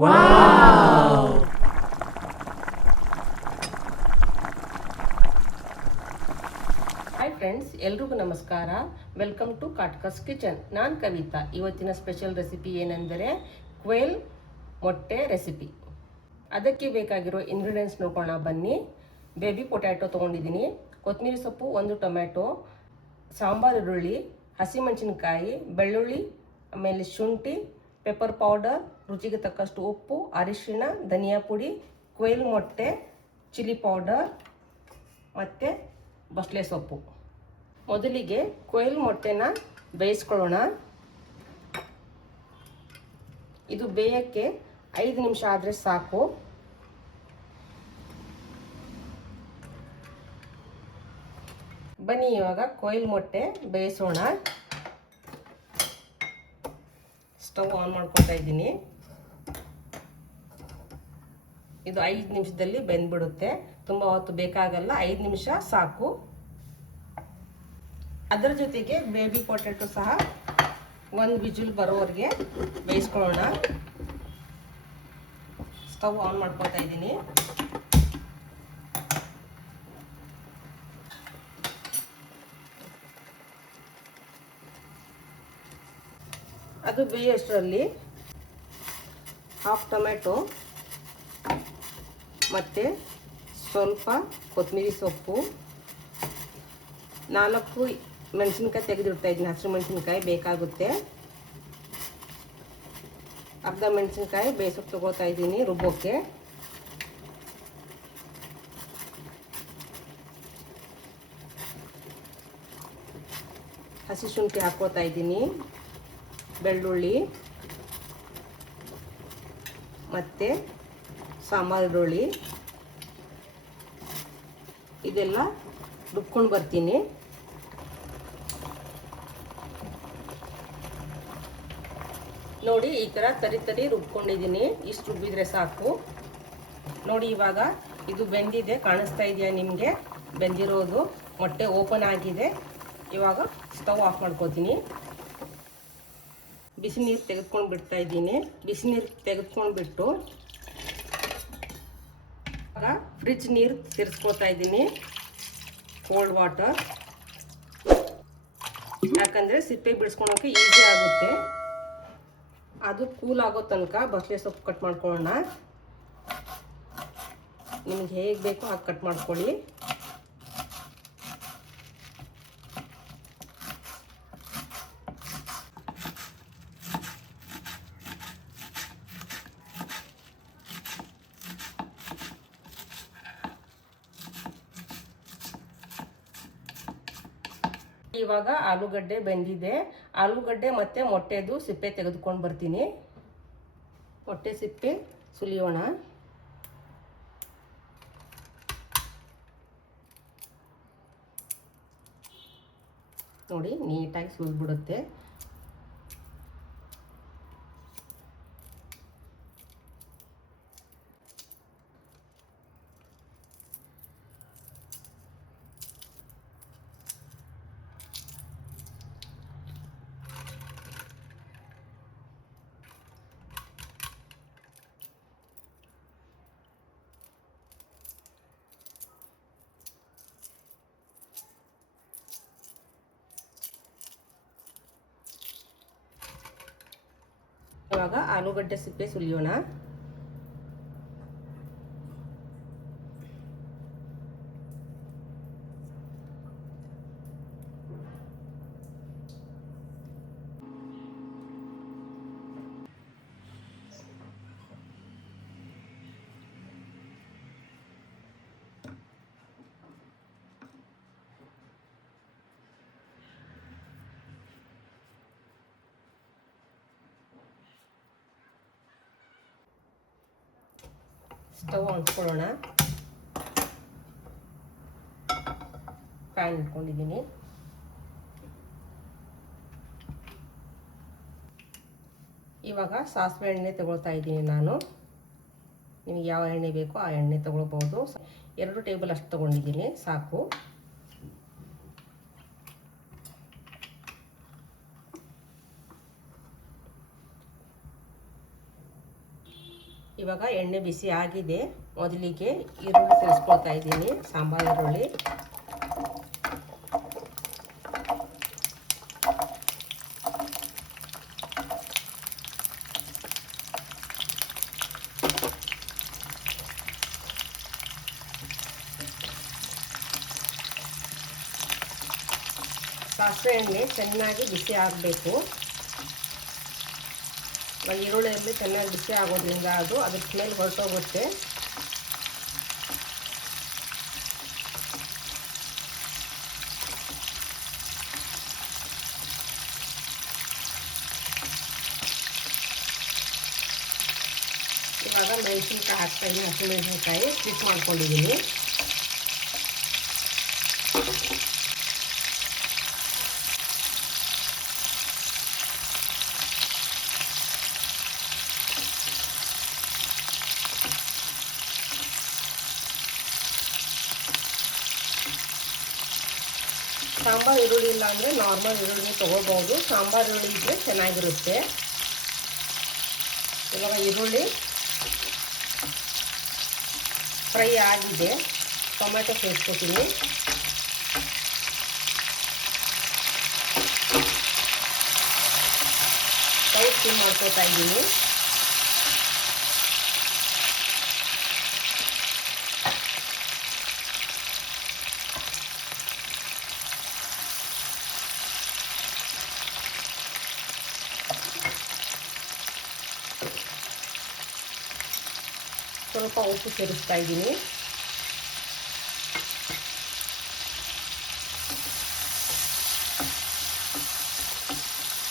Wow! Hi friends, ಎಲ್ರಿಗೂ ನಮಸ್ಕಾರ. Welcome to ಕಾಟ್ಕಸ್ ಕಿಚನ್. ನಾನು ಕವಿತಾ. ಇವತ್ತಿನ ಸ್ಪೆಷಲ್ ರೆಸಿಪಿ ಏನೆಂದರೆ ಕ್ವೇಲ್ ಮೊಟ್ಟೆ ರೆಸಿಪಿ. ಅದಕ್ಕೆ ಬೇಕಾಗಿರೋ ಇಂಗ್ರೀಡಿಯೆಂಟ್ಸ್ ನೋಡೋಣ ಬನ್ನಿ. ಬೇಬಿ ಪೊಟ್ಯಾಟೊ ತೊಗೊಂಡಿದ್ದೀನಿ, ಕೊತ್ತಂಬರಿ ಸೊಪ್ಪು, 1 ಟೊಮ್ಯಾಟೊ, ಸಾಂಬಾರು ಈರುಳ್ಳಿ, ಹಸಿಮೆಣಸಿನಕಾಯಿ, ಬೆಳ್ಳುಳ್ಳಿ, ಆಮೇಲೆ ಶುಂಠಿ, ಪೆಪ್ಪರ್ ಪೌಡರ್, ರುಚಿಗೆ ತಕ್ಕಷ್ಟು ಉಪ್ಪು, ಅರಿಶಿಣ, ಧನಿಯಾ ಪುಡಿ, ಕ್ವೇಲ್ ಮೊಟ್ಟೆ, ಚಿಲ್ಲಿ ಪೌಡರ್ ಮತ್ತು ಬಸಳೆ ಸೊಪ್ಪು. ಮೊದಲಿಗೆ ಕ್ವೇಲ್ ಮೊಟ್ಟೆನ ಬೇಯಿಸ್ಕೊಳ್ಳೋಣ. ಇದು ಬೇಯಕ್ಕೆ 5 ನಿಮಿಷ ಆದರೆ ಸಾಕು. ಬನ್ನಿ ಇವಾಗ ಕ್ವೇಲ್ ಮೊಟ್ಟೆ ಬೇಯಿಸೋಣ. ಸ್ಟವ್ ಆನ್ ಮಾಡ್ಕೊತಾ ಇದ್ದೀನಿ. ಇದು 5 ನಿಮಿಷದಲ್ಲಿ ಬೆಂದ್ಬಿಡುತ್ತೆ. ತುಂಬ ಹೊತ್ತು ಬೇಕಾಗಲ್ಲ, 5 ನಿಮಿಷ ಸಾಕು. ಅದರ ಜೊತೆಗೆ ಬೇಬಿ ಪೊಟ್ಯಾಟೊ ಸಹ 1 ವಿಜಿಲ್ ಬರೋವರೆಗೆ ಬೇಯಿಸ್ಕೊಳ್ಳೋಣ. ಸ್ಟವ್ ಆನ್ ಮಾಡ್ಕೊತಾ ಇದ್ದೀನಿ. ಅದು ಬೇಯೋಷ್ಟರಲ್ಲಿ ಹಾಫ್ ಟೊಮ್ಯಾಟೊ ಮತ್ತು ಸ್ವಲ್ಪ ಕೊತ್ತಂಬರಿ ಸೊಪ್ಪು, 4 ಮೆಣಸಿನ್ಕಾಯಿ ತೆಗೆದಿಡ್ತಾ ಇದ್ದೀನಿ. ಹಸಿರು ಮೆಣಸಿನ್ಕಾಯಿ ಬೇಕಾಗುತ್ತೆ. ಅರ್ಧ ಮೆಣಸಿನ್ಕಾಯಿ ಬೇಯಿಸೋಕೆ ತಗೋತಾ ಇದ್ದೀನಿ ರುಬ್ಬೋಕ್ಕೆ. ಹಸಿ ಶುಂಠಿ ಹಾಕೋತಾ ಇದ್ದೀನಿ, ಬೆಳ್ಳುಳ್ಳಿ ಮತ್ತು ಸಾಂಬಾರು ಈರುಳ್ಳಿ ಇದೆಲ್ಲ ರುಬ್ಕೊಂಡು ಬರ್ತೀನಿ. ನೋಡಿ, ಈ ಥರ ತರಿ ರುಬ್ಕೊಂಡಿದ್ದೀನಿ. ಇಷ್ಟು ರುಬ್ಬಿದ್ರೆ ಸಾಕು. ನೋಡಿ, ಇವಾಗ ಇದು ಬೆಂದಿದೆ, ಕಾಣಿಸ್ತಾ ಇದೆಯಾ ನಿಮಗೆ? ಬೆಂದಿರೋದು ಮೊಟ್ಟೆ ಓಪನ್ ಆಗಿದೆ. ಇವಾಗ ಸ್ಟವ್ ಆಫ್ ಮಾಡ್ಕೋತೀನಿ. ಬಿಸಿ ನೀರು ತೆಗೆದುಕೊಂಡು ಬಿಡ್ತಾ ಇದ್ದೀನಿ. ಬಿಸಿ ನೀರು ತೆಗೆದುಕೊಂಡ್ಬಿಟ್ಟು ಇವಾಗ ಫ್ರಿಜ್ ನೀರು ತಿರ್ಸ್ಕೊತಾ ಇದ್ದೀನಿ, ಕೋಲ್ಡ್ ವಾಟರ್. ಯಾಕಂದರೆ ಸಿಪ್ಪೆ ಬಿಡಿಸ್ಕೊಳೋಕೆ ಈಸಿ ಆಗುತ್ತೆ. ಅದು ಕೂಲ್ ಆಗೋ ತನಕ ಬಸಳೆ ಸೊಪ್ಪು ಕಟ್ ಮಾಡ್ಕೊಳ್ಳೋಣ. ನಿಮ್ಗೆ ಹೇಗೆ ಬೇಕೋ ಹಾಗೆ ಕಟ್ ಮಾಡ್ಕೊಳ್ಳಿ. ಇವಾಗ ಆಲೂಗಡ್ಡೆ ಬೆಂದಿದೆ. ಆಲೂಗಡ್ಡೆ ಮತ್ತು ಮೊಟ್ಟೆದು ಸಿಪ್ಪೆ ತೆಗೆದುಕೊಂಡು ಬರ್ತೀನಿ. ಮೊಟ್ಟೆ ಸಿಪ್ಪೆ ಸುಲಿಯೋಣ. ನೋಡಿ, ನೀಟಾಗಿ ಸುಲಿದ್ಬಿಡುತ್ತೆ. ಇವಾಗ ಆಲೂಗಡ್ಡೆ ಸಿಪ್ಪೆ ಸುಲಿಯೋಣ. ಸ್ಟವ್ ಅಂಟ್ಕೊಳ್ಳೋಣ. ಪ್ಯಾನ್ ಇಟ್ಕೊಂಡಿದ್ದೀನಿ. ಇವಾಗ ಸಾಸಿವೆ ಎಣ್ಣೆ ತಗೊಳ್ತಾ ಇದ್ದೀನಿ ನಾನು. ನಿಮಗೆ ಯಾವ ಎಣ್ಣೆ ಬೇಕೋ ಆ ಎಣ್ಣೆ ತಗೊಳ್ಬೋದು. 2 ಟೇಬಲ್ ಅಷ್ಟು ತಗೊಂಡಿದ್ದೀನಿ, ಸಾಕು. ಇವಾಗ ಎಣ್ಣೆ ಬಿಸಿ ಆಗಿದೆ. ಮೊದಲಿಗೆ ಈರುಳ್ಳಿ ಸೇರಿಸ್ಕೊಳ್ತಾ ಇದ್ದೀನಿ, ಸಾಂಬಾರು ಈರುಳ್ಳಿ. ಸಾಸಿವೆ ಎಣ್ಣೆ ಚೆನ್ನಾಗಿ ಬಿಸಿ ಆಗಬೇಕು. ಈರುಳ್ಳಿಯಲ್ಲಿ ಚೆನ್ನಾಗಿ ಬಿಸಿ ಆಗೋದ್ರಿಂದ ಅದ್ರ ಸ್ಮೆಲ್ ಹೊರಟೋಗುತ್ತೆ. ಇವಾಗ ಮೆಣಸಿನ್ಕಾಯಿ ಹಾಕ್ತಾಯಿದ್ದೀನಿ, ಹಸಿಮೆಣಸಿನ್ಕಾಯಿ ಸ್ಟಿಚ್ ಮಾಡ್ಕೊಂಡಿದ್ದೀನಿ. ಸಾಂಬಾರು ಈರುಳ್ಳಿ ಇಲ್ಲ ಅಂದರೆ ನಾರ್ಮಲ್ ಈರುಳ್ಳಿ ತೊಗೋಬೋದು. ಸಾಂಬಾರು ಈರುಳ್ಳಿ ಇದ್ದರೆ ಚೆನ್ನಾಗಿರುತ್ತೆ. ಇವಾಗ ಈರುಳ್ಳಿ ಫ್ರೈ ಆಗಿದೆ. ಟೊಮೆಟೊ ಸೇರಿಸ್ಕೊತೀನಿ. ಫ್ರೈ ಸ್ಟೀಮ್ ಮಾಡ್ಕೊತಾ ಇದ್ದೀನಿ. ಸ್ವಲ್ಪ ಉಪ್ಪು ಸೇರಿಸ್ತಾ ಇದ್ದೀನಿ.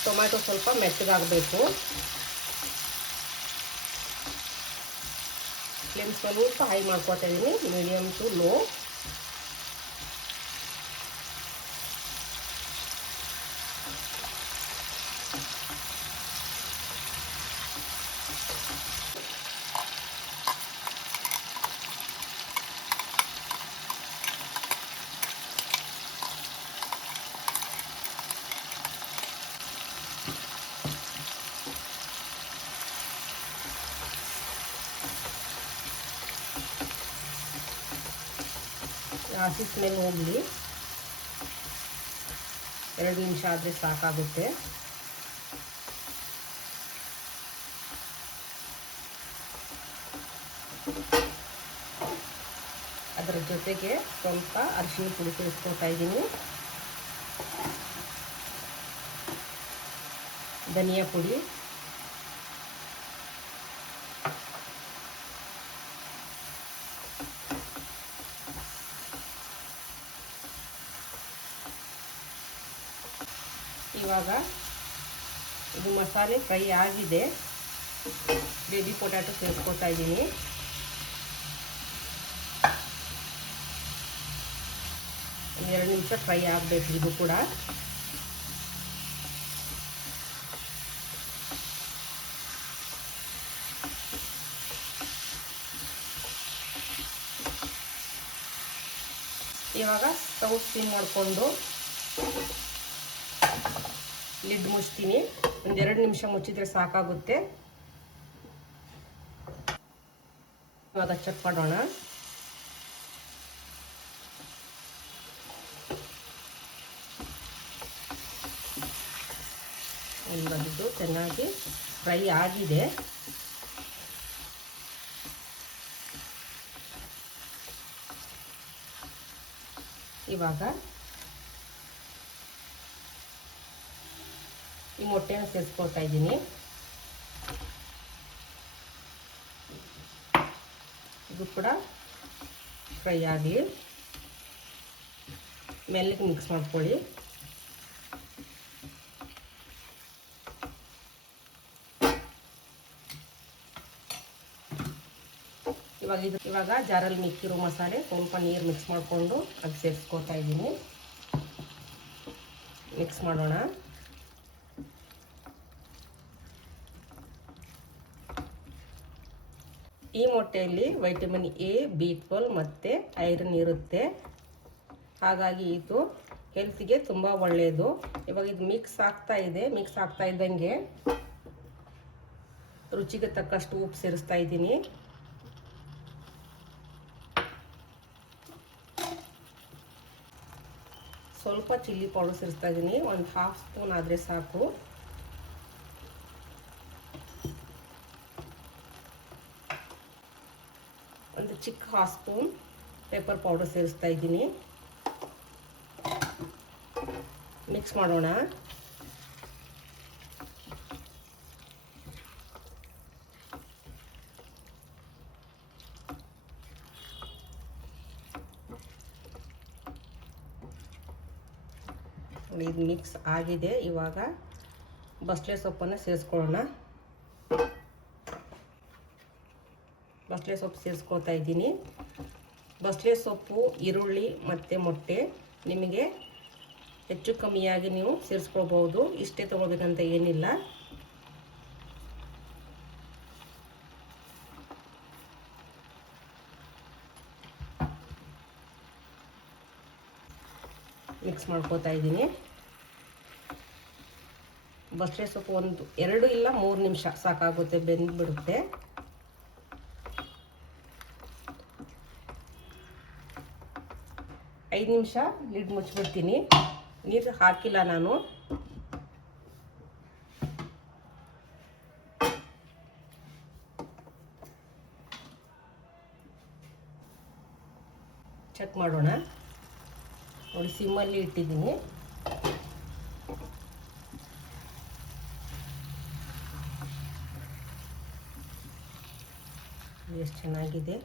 ಟೊಮ್ಯಾಟೊ ಸ್ವಲ್ಪ ಮೆತ್ತಗಾಗಬೇಕು. ಫ್ಲೇಮ್ ಸ್ವಲ್ಪ ಹೈ ಮಾಡ್ಕೊತಾ ಇದ್ದೀನಿ, ಮೀಡಿಯಮ್ ಟು ಲೋ. ಹಸಿ ಸ್ಮೆಲ್ ಹೋಗಲಿ. 2 ನಿಮಿಷ ಆದರೆ ಸಾಕಾಗುತ್ತೆ. ಅದರ ಜೊತೆಗೆ ಸ್ವಲ್ಪ ಅರಿಶಿನ ಪುಡಿ ಸೇರಿಸ್ಕೊತಾ ಇದ್ದೀನಿ, ಧನಿಯಾ ಪುಡಿ, ಇವಾಗ ಇದು ಮಸಾಲೆ ಫ್ರೈ ಆಗಿದೆ. ಬೇಬಿ ಪೊಟ್ಯಾಟೊ ಸೇರಿಸ್ಕೊತಾ ಇದ್ದೀನಿ. ಒಂದು 2 ನಿಮಿಷ ಫ್ರೈ ಆಗಬೇಕು ಇದು ಕೂಡ. ಇವಾಗ ಸ್ಟವ್ ಸ್ಟೀಮ್ ಮಾಡಿಕೊಂಡು ಲಿಡ್ ಮುಚ್ತೀನಿ. ಒಂದು 2 ನಿಮಿಷ ಮುಚ್ಚಿದ್ರೆ ಸಾಕಾಗುತ್ತೆ. ಇವಾಗ ಚೆಕ್ ಮಾಡೋಣ. ಇವಾಗ ಇದು ಚೆನ್ನಾಗಿ ಫ್ರೈ ಆಗಿದೆ. ಇವಾಗ ಈ ಮೊಟ್ಟೆನ ಸೇರಿಸ್ಕೊಳ್ತಾ ಇದ್ದೀನಿ. ಇದು ಕೂಡ ಫ್ರೈ ಆಗಲಿ. ಮೆಲ್ಲಗೆ ಮಿಕ್ಸ್ ಮಾಡ್ಕೊಳ್ಳಿ. ಇವಾಗ ಜಾರಲ್ಲಿ ಮಿಕ್ಕಿರೋ ಮಸಾಲೆ ಸ್ವಲ್ಪ ನೀರು ಮಿಕ್ಸ್ ಮಾಡಿಕೊಂಡು ಅದು ಸೇರಿಸ್ಕೊತಾ ಇದ್ದೀನಿ. ಮಿಕ್ಸ್ ಮಾಡೋಣ. ಈ ಮೊಟ್ಟೆಯಲ್ಲಿ ವೈಟಮಿನ್ ಎ, B12 ಮತ್ತು ಐರನ್ ಇರುತ್ತೆ. ಹಾಗಾಗಿ ಇದು ಹೆಲ್ತ್ಗೆ ತುಂಬ ಒಳ್ಳೆಯದು. ಇವಾಗ ಇದು ಮಿಕ್ಸ್ ಆಗ್ತಾ ಇದೆ. ಮಿಕ್ಸ್ ಆಗ್ತಾ ಇದ್ದಂಗೆ ರುಚಿಗೆ ತಕ್ಕಷ್ಟು ಉಪ್ಪು ಸೇರಿಸ್ತಾ ಇದ್ದೀನಿ. ಸ್ವಲ್ಪ ಚಿಲ್ಲಿ ಪೌಡರ್ ಸೇರಿಸ್ತಾ ಇದ್ದೀನಿ. ಒಂದು 1/2 ಸ್ಪೂನ್ ಆದರೆ ಸಾಕು. ಒಂದು ಚಿಕ್ಕ 1/2 ಸ್ಪೂನ್ ಪೆಪ್ಪರ್ ಪೌಡರ್ ಸೇರಿಸ್ತಾ ಇದ್ದೀನಿ. ಮಿಕ್ಸ್ ಮಾಡೋಣ. ಇದು ಮಿಕ್ಸ್ ಆಗಿದೆ. ಇವಾಗ ಬಸಳೆ ಸೊಪ್ಪನ್ನು ಸೇರಿಸ್ಕೊಳ್ಳೋಣ. ಬಸಳೆ ಸೊಪ್ಪು ಸೇರಿಸ್ಕೊಳ್ತಾ ಇದ್ದೀನಿ. ಬಸಳೆ ಸೊಪ್ಪು, ಈರುಳ್ಳಿ ಮತ್ತು ಮೊಟ್ಟೆ ನಿಮಗೆ ಹೆಚ್ಚು ಕಮ್ಮಿಯಾಗಿ ನೀವು ಸೇರಿಸ್ಕೊಳ್ಬೋದು. ಇಷ್ಟೇ ತೊಗೊಳ್ಬೇಕಂತ ಏನಿಲ್ಲ. ಮಿಕ್ಸ್ ಮಾಡ್ಕೋತಾ ಇದ್ದೀನಿ. ಬಸಳೆ ಸೊಪ್ಪು ಒಂದು 2 ಇಲ್ಲ 3 ನಿಮಿಷ ಸಾಕಾಗುತ್ತೆ, ಬೆಂದ್ಬಿಡುತ್ತೆ. ಐದು ನಿಮಿಷ ಲಿಡ್ ಮುಚ್ಚಿಬಿಡ್ತೀನಿ. ನೀರು ಹಾಕಿಲ್ಲ ನಾನು. ಚೆಕ್ ಮಾಡೋಣ. ನೋಡಿ, ಸಿಮ್ಮಲ್ಲಿ ಇಟ್ಟಿದ್ದೀನಿ. ಎಷ್ಟು ಚೆನ್ನಾಗಿದೆ,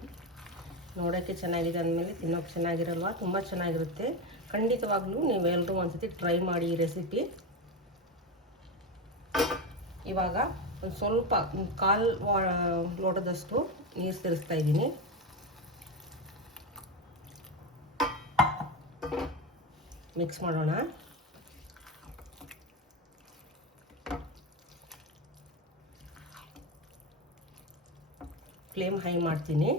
ನೋಡೋಕ್ಕೆ ಚೆನ್ನಾಗಿದೆ ಅಂದಮೇಲೆ ತಿನ್ನೋಕ್ಕೆ ಚೆನ್ನಾಗಿರಲ್ವ? ತುಂಬ ಚೆನ್ನಾಗಿರುತ್ತೆ. ಖಂಡಿತವಾಗ್ಲೂ ನೀವೆಲ್ಲರೂ ಒಂದ್ಸತಿ ಟ್ರೈ ಮಾಡಿ ಈ ರೆಸಿಪಿ. ಇವಾಗ ಒಂದು ಸ್ವಲ್ಪ 1/4 ಲೋಟದಷ್ಟು ನೀರು ಸೇರಿಸ್ತಾ ಇದ್ದೀನಿ. ಮಿಕ್ಸ್ ಮಾಡೋಣ. ಫ್ಲೇಮ್ ಹೈ ಮಾಡ್ತೀನಿ.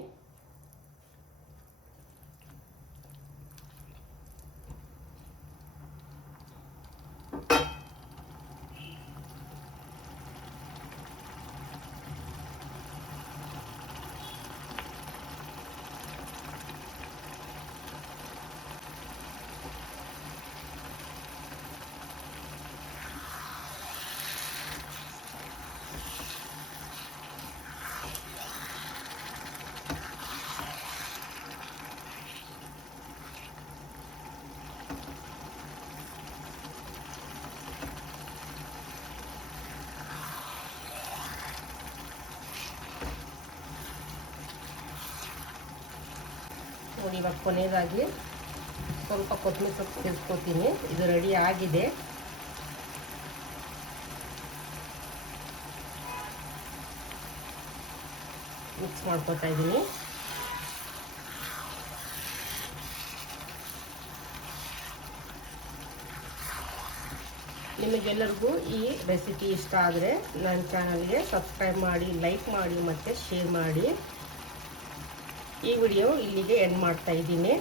ನೋಡಿ, ಇವಾಗ ಕೊನೆಯದಾಗಿ ಸ್ವಲ್ಪ ಕೊತ್ತಂಬರಿ ಸೊಪ್ಪು ಸೇರಿಸ್ಕೊತೀನಿ. ಇದು ರೆಡಿ ಆಗಿದೆ. ಮಿಕ್ಸ್ ಮಾಡ್ಕೊತಾ ಇದ್ದೀನಿ. ನಿಮಗೆಲ್ಲರಿಗೂ ಈ ರೆಸಿಪಿ ಇಷ್ಟ ಆದರೆ ನನ್ನ ಚಾನಲ್ಗೆ ಸಬ್ಸ್ಕ್ರೈಬ್ ಮಾಡಿ, ಲೈಕ್ ಮಾಡಿ ಮತ್ತು ಶೇರ್ ಮಾಡಿ. ಈ ವಿಡಿಯೋ ಇಲ್ಲಿಗೆ ಎಂಡ್ ಮಾಡ್ತಾ ಇದ್ದೀನಿ.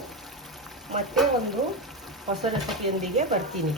ಮತ್ತೆ ಒಂದು ಹೊಸ ರೆಸಿಪಿಯೊಂದಿಗೆ ಬರ್ತೀನಿ.